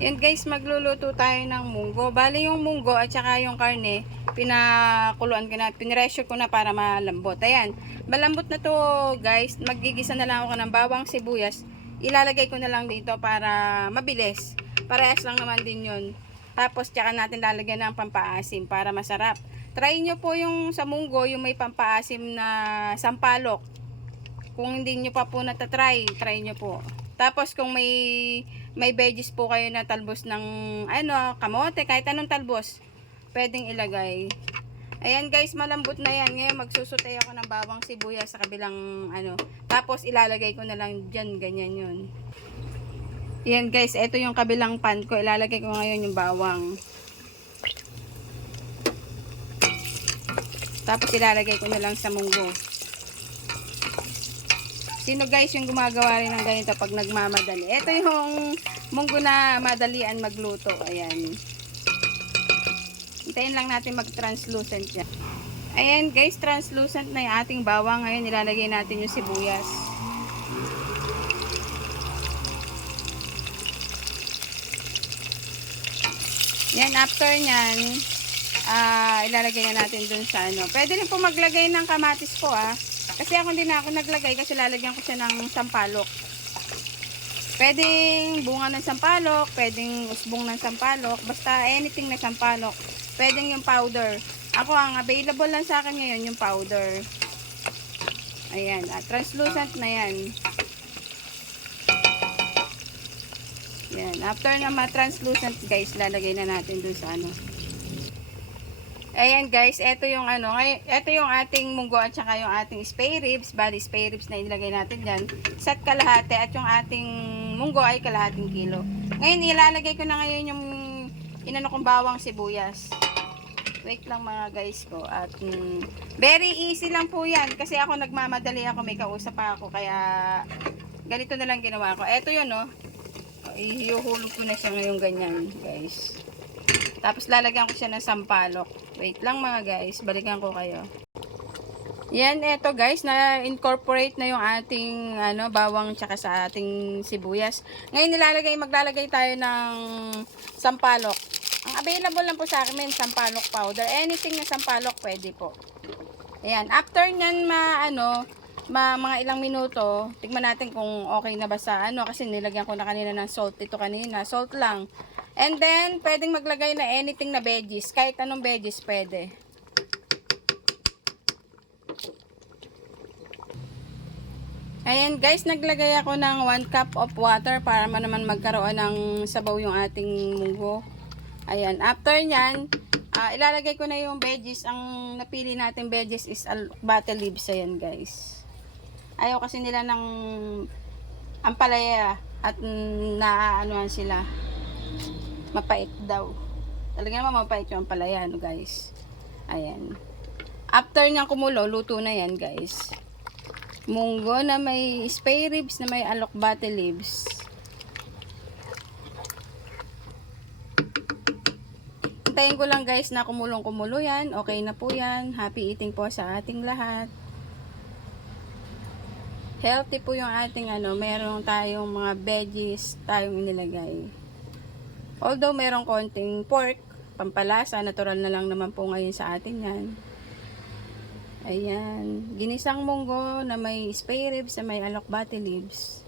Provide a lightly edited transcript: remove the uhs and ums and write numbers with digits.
Yan guys, magluluto tayo ng munggo. Bali yung munggo at saka yung karne, pinakuluan ko na, pinresyo ko na para malambot. Ayan, malambot na to guys. Magigisa na lang ako ng bawang, sibuyas. Ilalagay ko na lang dito para mabilis. Parehas lang naman din yun. Tapos tsaka natin lalagyan ng pampaasim para masarap. Try nyo po yung sa munggo, yung may pampaasim na sampalok. Kung hindi nyo pa po natatry, try nyo po. Tapos kung may veggies po kayo na talbos ng ano, kamote, kahit anong talbos, pwedeng ilagay. Ayan guys, malambot na yan. Ngayon magsusutay ako ng bawang sibuyas sa kabilang ano. Tapos ilalagay ko na lang dyan, ganyan yun. Ayan guys, ito yung kabilang pan ko. Ilalagay ko ngayon yung bawang. Tapos ilalagay ko na lang sa munggo. Sino guys yung gumagawa rin ng ganito pag nagmamadali? Ito yung munggo na madalian magluto. Ayan. Hintayin lang natin mag-translucent yan. Ayan guys, translucent na yung ating bawang. Ngayon nilalagay natin yung sibuyas. Yan, after nyan, ilalagay na natin dun sa ano. Pwede rin po maglagay ng kamatis po Kasi ako hindi na ako naglagay kasi lalagyan ko siya ng sampalok. Pwedeng bunga ng sampalok, pwedeng usbong ng sampalok, basta anything na sampalok. Pwedeng yung powder. Ako ang available lang sa akin ngayon yung powder. Ayan, translucent na yan. Yan, after na ma-translucent guys, lalagay na natin dun sa ano. Ayan guys, ito yung ano, ito yung ating munggo at saka yung ating spare ribs. Bali, spare ribs na ilagay natin dyan. Isa't kalahati at yung ating munggo ay kalahating kilo. Ngayon, ilalagay ko na ngayon yung inano kong bawang sibuyas. Wait lang mga guys ko. At very easy lang po yan. Kasi ako nagmamadali ako, may kausap pa ako. Kaya ganito na lang ginawa ko. Ito yun ihuhulog ko na siya ngayon ganyan guys. Tapos lalagyan ko siya ng sampalok. Wait lang mga guys, balikan ko kayo. Yan, eto guys, na-incorporate na yung ating bawang tsaka sa ating sibuyas. Ngayon maglalagay tayo ng sampalok. Ang available lang po sa akin, sampalok powder. Anything na sampalok pwede po. Ayan, after nyan mga ilang minuto, tignan natin kung okay na ba sa kasi nilagyan ko na kanina ng salt. Ito kanina, salt lang. And then, pwedeng maglagay na anything na veggies. Kahit anong veggies, pwede. Ayan guys, naglagay ako ng 1 cup of water para naman magkaroon ng sabaw yung ating munggo. Ayan, after nyan, ilalagay ko na yung veggies. Ang napili natin veggies is alokbate leaves. Ayan guys. Ayaw kasi nila ng ampalaya at naaanuhan sila. Mapait daw. Talaga naman mapait yung ampalaya guys. Ayan. After niyang kumulo, luto na yan guys. Munggo na may spare ribs na may alokbate leaves. Hintayin ko lang guys na kumulong-kumulo yan. Okay na po yan. Happy eating po sa ating lahat. Healthy po yung ating meron tayong mga veggies tayong inilagay. Although merong konting pork, pampalasa, natural na lang naman po ngayon sa atin yan. Ayan, ginisang munggo na may spare ribs na may alokbate leaves.